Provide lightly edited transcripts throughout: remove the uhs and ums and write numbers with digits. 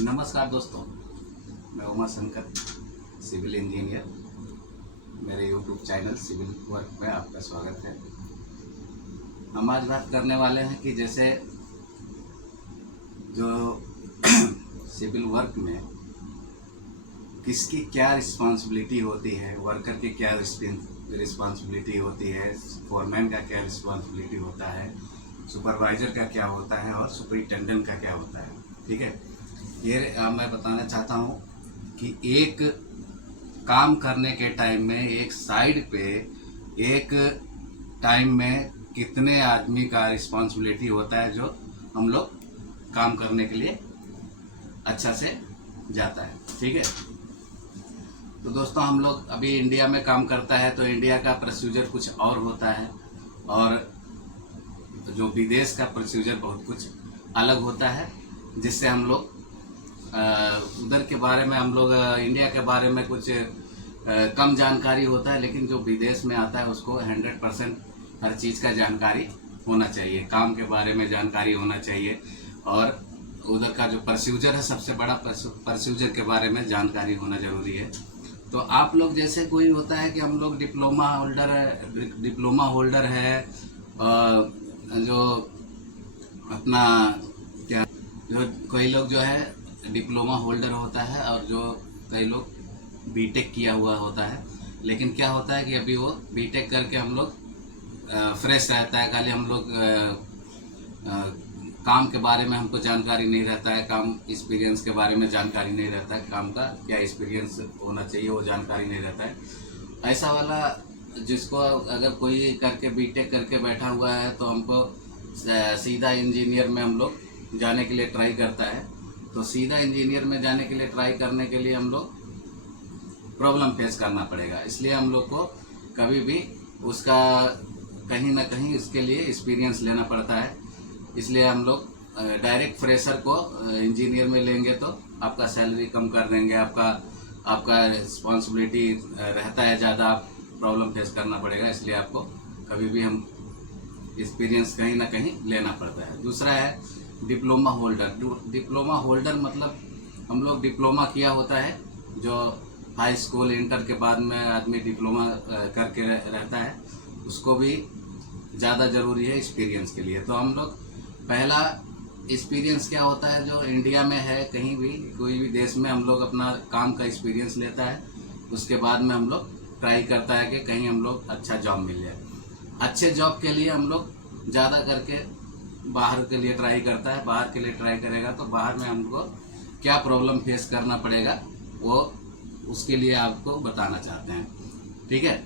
नमस्कार दोस्तों, मैं उमा शंकर, सिविल इंजीनियर। मेरे यूट्यूब चैनल सिविल वर्क में आपका स्वागत है। हम आज बात करने वाले हैं कि जैसे जो सिविल वर्क में किसकी क्या रिस्पांसिबिलिटी होती है, वर्कर की क्या रिस्पांसिबिलिटी होती है, फोरमैन का क्या रिस्पांसिबिलिटी होता है, सुपरवाइज़र का क्या होता है और सुपरिटेंडेंट का क्या होता है। ठीक है, ये मैं बताना चाहता हूँ कि एक काम करने के टाइम में एक साइड पे एक टाइम में कितने आदमी का रिस्पांसिबिलिटी होता है जो हम लोग काम करने के लिए अच्छा से जाता है। ठीक है, तो दोस्तों हम लोग अभी इंडिया में काम करता है तो इंडिया का प्रोसीजर कुछ और होता है और जो विदेश का प्रोसीजर बहुत कुछ अलग होता है, जिससे हम लोग उधर के बारे में हम लोग इंडिया के बारे में कुछ कम जानकारी होता है, लेकिन जो विदेश में आता है उसको 100% हर चीज़ का जानकारी होना चाहिए, काम के बारे में जानकारी होना चाहिए और उधर का जो प्रोसीजर है, सबसे बड़ा प्रोसीजर के बारे में जानकारी होना ज़रूरी है। तो आप लोग जैसे कोई होता है कि हम लोग डिप्लोमा होल्डर है, जो अपना क्या जो कोई लोग जो है डिप्लोमा होल्डर होता है और जो कई लोग बीटेक किया हुआ होता है, लेकिन क्या होता है कि अभी वो बीटेक करके हम लोग फ्रेश रहता है, खाली हम लोग काम के बारे में हमको जानकारी नहीं रहता है, काम एक्सपीरियंस के बारे में जानकारी नहीं रहता है, काम का क्या एक्सपीरियंस होना चाहिए वो जानकारी नहीं रहता है। ऐसा वाला जिसको अगर कोई करके बीटेक करके बैठा हुआ है तो हमको सीधा इंजीनियर में हम लोग जाने के लिए ट्राई करता है। तो सीधा इंजीनियर में जाने के लिए ट्राई करने के लिए हम लोग प्रॉब्लम फेस करना पड़ेगा, इसलिए हम लोग को कभी भी उसका कहीं ना कहीं इसके लिए एक्सपीरियंस लेना पड़ता है। इसलिए हम लोग डायरेक्ट फ्रेशर को इंजीनियर में लेंगे तो आपका सैलरी कम कर देंगे, आपका रिस्पॉन्सिबिलिटी रहता है ज़्यादा, आप प्रॉब्लम फेस करना पड़ेगा, इसलिए आपको कभी भी हम एक्सपीरियंस कहीं ना कहीं लेना पड़ता है। दूसरा है डिप्लोमा होल्डर मतलब हम लोग डिप्लोमा किया होता है, जो हाई स्कूल इंटर के बाद में आदमी डिप्लोमा करके रहता है, उसको भी ज़्यादा ज़रूरी है एक्सपीरियंस के लिए। तो हम लोग पहला एक्सपीरियंस क्या होता है, जो इंडिया में है कहीं भी कोई भी देश में हम लोग अपना काम का एक्सपीरियंस लेता है, उसके बाद में हम लोग ट्राई करता है कि कहीं हम लोग अच्छा जॉब मिल जाए। अच्छे जॉब के लिए हम लोग ज़्यादा करके बाहर के लिए ट्राई करता है, बाहर के लिए ट्राई करेगा तो बाहर में हमको क्या प्रॉब्लम फेस करना पड़ेगा वो उसके लिए आपको बताना चाहते हैं। ठीक है,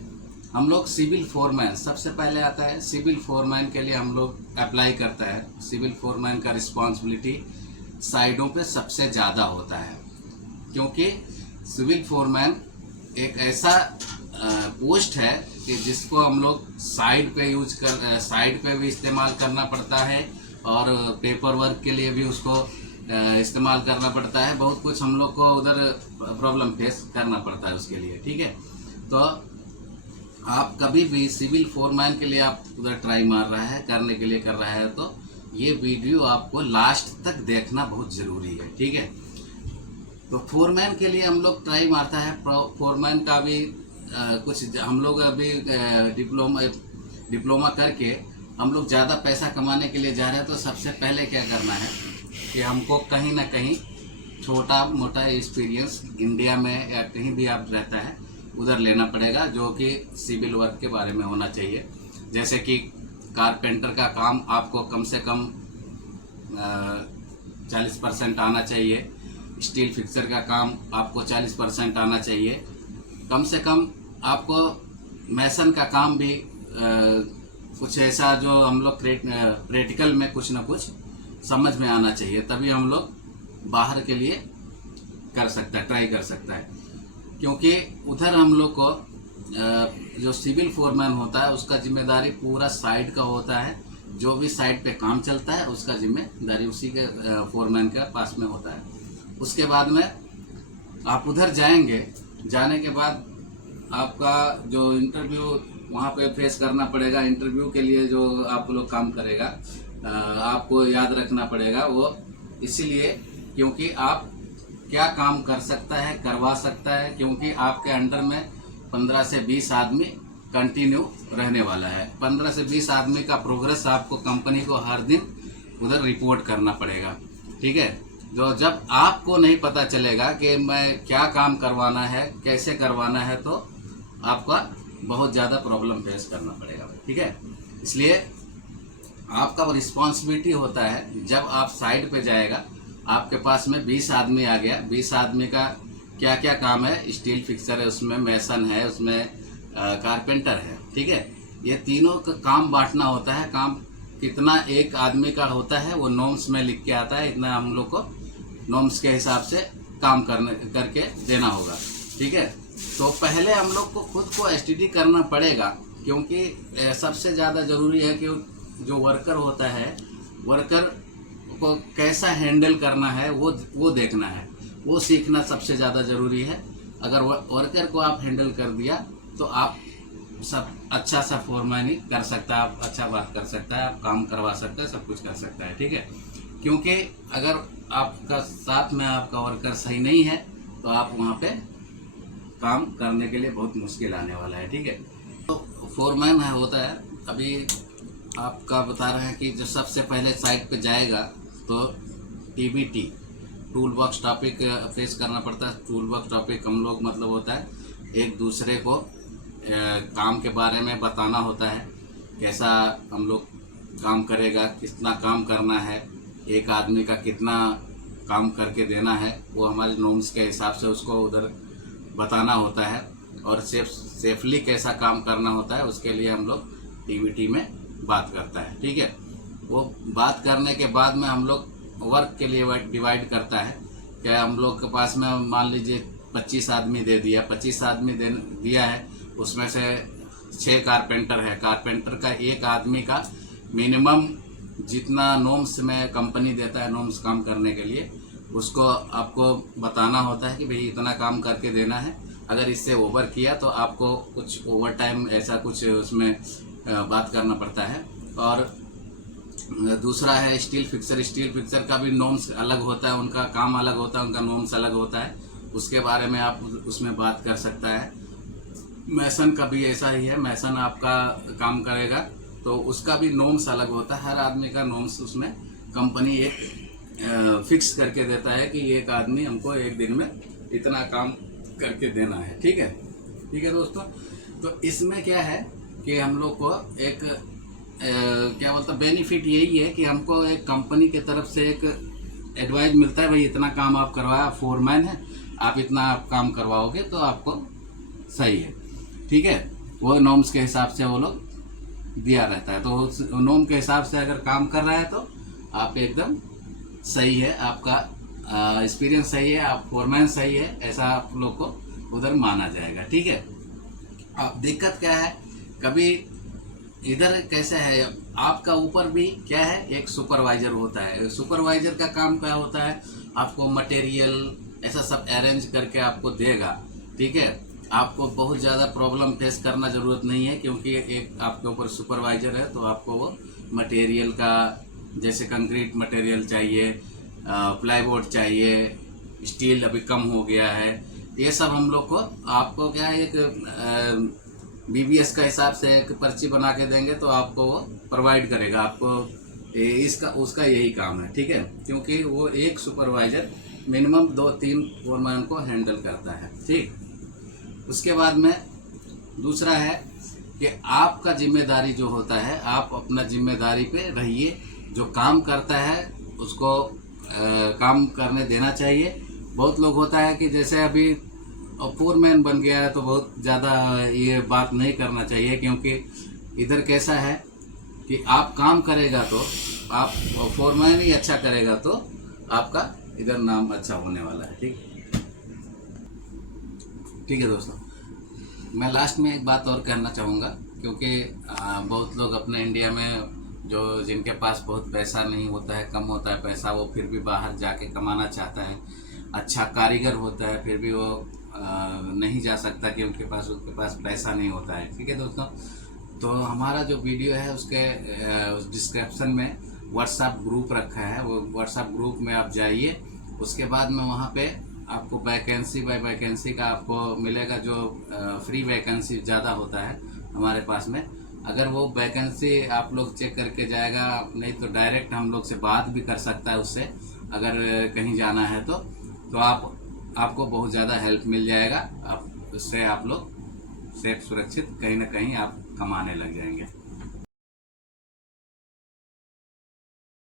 हम लोग सिविल फोरमैन सबसे पहले आता है। सिविल फोरमैन के लिए हम लोग अप्लाई करता है। सिविल फोरमैन का रिस्पॉन्सिबिलिटी साइडों पे सबसे ज़्यादा होता है, क्योंकि सिविल फोरमैन एक ऐसा पोस्ट है कि जिसको हम लोग साइड पे भी इस्तेमाल करना पड़ता है और पेपर वर्क के लिए भी उसको इस्तेमाल करना पड़ता है। बहुत कुछ हम लोग को उधर प्रॉब्लम फेस करना पड़ता है उसके लिए। ठीक है, तो आप कभी भी सिविल फोरमैन के लिए आप उधर ट्राई मार रहा है, करने के लिए कर रहा है, तो ये वीडियो आपको लास्ट तक देखना बहुत ज़रूरी है। ठीक है, तो फोरमैन के लिए हम लोग ट्राई मारता है। फोरमैन का भी कुछ हम लोग अभी डिप्लोमा करके हम लोग ज़्यादा पैसा कमाने के लिए जा रहे हैं, तो सबसे पहले क्या करना है कि हमको कहीं ना कहीं छोटा मोटा एक्सपीरियंस इंडिया में या कहीं भी आप रहता है उधर लेना पड़ेगा, जो कि सिविल वर्क के बारे में होना चाहिए। जैसे कि कारपेंटर का काम आपको कम से कम 40% आना चाहिए, स्टील फिक्सर का काम आपको 40% आना चाहिए, कम से कम आपको मैसन का काम भी कुछ ऐसा जो हम लोग प्रैक्टिकल में कुछ ना कुछ समझ में आना चाहिए, तभी हम लोग बाहर के लिए ट्राई कर सकता है। क्योंकि उधर हम लोग को जो सिविल फोरमैन होता है उसका जिम्मेदारी पूरा साइड का होता है, जो भी साइड पे काम चलता है उसका जिम्मेदारी उसी के फोरमैन के पास में होता है। उसके बाद में आप उधर जाएंगे, जाने के बाद आपका जो इंटरव्यू वहाँ पे फेस करना पड़ेगा। इंटरव्यू के लिए जो आप लोग काम करेगा आपको याद रखना पड़ेगा वो, इसीलिए क्योंकि आप क्या काम कर सकता है, करवा सकता है, क्योंकि आपके अंडर में 15 से 20 आदमी कंटिन्यू रहने वाला है। 15 से 20 आदमी का प्रोग्रेस आपको कंपनी को हर दिन उधर रिपोर्ट करना पड़ेगा, ठीक है। जो जब आपको नहीं पता चलेगा कि मैं क्या काम करवाना है, कैसे करवाना है, तो आपका बहुत ज़्यादा प्रॉब्लम फेस करना पड़ेगा, ठीक है। इसलिए आपका वो रिस्पॉन्सिबिलिटी होता है, जब आप साइड पे जाएगा, आपके पास में 20 आदमी आ गया, 20 आदमी का क्या क्या काम है, स्टील फिक्सर है, उसमें मैसन है, उसमें कारपेंटर है, ठीक है। ये तीनों का काम बांटना होता है। काम कितना एक आदमी का होता है वो नॉर्म्स में लिख के आता है, इतना हम लोग को नॉर्म्स के हिसाब से काम करके देना होगा, ठीक है। तो पहले हम लोग को खुद को एसटीडी करना पड़ेगा, क्योंकि सबसे ज़्यादा ज़रूरी है कि जो वर्कर होता है, वर्कर को कैसा हैंडल करना है वो देखना है, वो सीखना सबसे ज़्यादा ज़रूरी है। अगर वर्कर को आप हैंडल कर दिया तो आप सब अच्छा सा फोरमैनी कर सकता है, आप अच्छा बात कर सकता है, आप काम करवा सकता है, सब कुछ कर सकता है, ठीक है। क्योंकि अगर आपका साथ में आपका वर्कर सही नहीं है तो आप वहाँ पे काम करने के लिए बहुत मुश्किल आने वाला है, ठीक है। तो फोरमैन है होता है, अभी आपका बता रहे हैं कि जो सबसे पहले साइट पे जाएगा तो TBT tool box topic face करना पड़ता है। टूल बॉक्स टॉपिक हम लोग मतलब होता है एक दूसरे को काम के बारे में बताना होता है, कैसा हम लोग काम करेगा, कितना काम करना है, एक आदमी का कितना काम करके देना है, वो हमारे नॉर्म्स के हिसाब से उसको उधर बताना होता है। और सेफली कैसा काम करना होता है उसके लिए हम लोग टीबीटी में बात करता है, ठीक है। वो बात करने के बाद में हम लोग वर्क के लिए डिवाइड करता है। क्या हम लोग के पास में मान लीजिए 25 आदमी दे दिया, 25 आदमी दिया है, उसमें से 6 कारपेंटर है। कारपेंटर का एक आदमी का मिनिमम जितना नॉर्म्स में कंपनी देता है नॉर्म्स काम करने के लिए, उसको आपको बताना होता है कि भाई इतना काम करके देना है। अगर इससे ओवर किया तो आपको कुछ ओवर टाइम ऐसा कुछ उसमें बात करना पड़ता है। और दूसरा है स्टील फिक्सर। स्टील फिक्सर का भी नॉर्म्स अलग होता है, उनका काम अलग होता है, उनका नॉर्म्स अलग होता है, उसके बारे में आप उसमें बात कर सकता है। मैसन का भी ऐसा ही है, मैसन आपका काम करेगा तो उसका भी नॉर्म्स अलग होता है। हर आदमी का नॉर्म्स उसमें कंपनी एक फिक्स करके देता है कि एक आदमी हमको एक दिन में इतना काम करके देना है, ठीक है। ठीक है दोस्तों, तो इसमें क्या है कि हम लोग को एक क्या बोलते बेनिफिट यही है कि हमको एक कंपनी के तरफ से एक एडवाइस मिलता है, भाई इतना काम आप करवाया, फोरमैन है, आप इतना आप काम करवाओगे तो आपको सही है, ठीक है। वो नॉर्म्स के हिसाब से वो लोग दिया रहता है, तो उस नॉर्म के हिसाब से अगर काम कर रहा है तो आप एकदम सही है, आपका एक्सपीरियंस सही है, आप फोरमैन सही है, ऐसा आप लोग को उधर माना जाएगा, ठीक है। अब दिक्कत क्या है, कभी इधर कैसे है, आपका ऊपर भी क्या है एक सुपरवाइजर होता है। सुपरवाइजर का काम क्या होता है, आपको मटेरियल ऐसा सब अरेंज करके आपको देगा, ठीक है। आपको बहुत ज़्यादा प्रॉब्लम फेस करना ज़रूरत नहीं है, क्योंकि एक आपके ऊपर सुपरवाइजर है, तो आपको वो मटेरियल का जैसे कंक्रीट मटेरियल चाहिए, प्लाईवुड चाहिए, स्टील अभी कम हो गया है, ये सब हम लोग को आपको क्या है एक बीबीएस का हिसाब से एक पर्ची बना के देंगे तो आपको वो प्रोवाइड करेगा, आपको इसका उसका यही काम है, ठीक है। क्योंकि वो एक सुपरवाइजर मिनिमम 2-3 फोरमैन को हैंडल करता है, ठीक। उसके बाद में दूसरा है कि आपका जिम्मेदारी जो होता है, आप अपना जिम्मेदारी पे रहिए, जो काम करता है उसको काम करने देना चाहिए। बहुत लोग होता है कि जैसे अभी फोरमैन बन गया है तो बहुत ज़्यादा ये बात नहीं करना चाहिए, क्योंकि इधर कैसा है कि आप काम करेगा तो आप फोरमैन ही अच्छा करेगा तो आपका इधर नाम अच्छा होने वाला है, ठीक है दोस्तों। मैं लास्ट में एक बात और कहना चाहूँगा, क्योंकि बहुत लोग अपने इंडिया में जो जिनके पास बहुत पैसा नहीं होता है, कम होता है पैसा, वो फिर भी बाहर जाके कमाना चाहता है, अच्छा कारीगर होता है फिर भी वो नहीं जा सकता कि उसके पास पैसा नहीं होता है, ठीक है दोस्तों। तो हमारा जो वीडियो है उसके डिस्क्रिप्शन में व्हाट्सएप ग्रुप रखा है, वो व्हाट्सएप ग्रुप में आप जाइए, उसके बाद में वहाँ पे आपको वैकेंसी बाय वैकेंसी का आपको मिलेगा। जो फ्री वैकेंसी ज़्यादा होता है हमारे पास में, अगर वो वैकेंसी आप लोग चेक करके जाएगा, नहीं तो डायरेक्ट हम लोग से बात भी कर सकता है उससे, अगर कहीं जाना है तो आपको बहुत ज़्यादा हेल्प मिल जाएगा। आप उससे आप लोग सेफ सुरक्षित कहीं ना कहीं आप कमाने लग जाएंगे।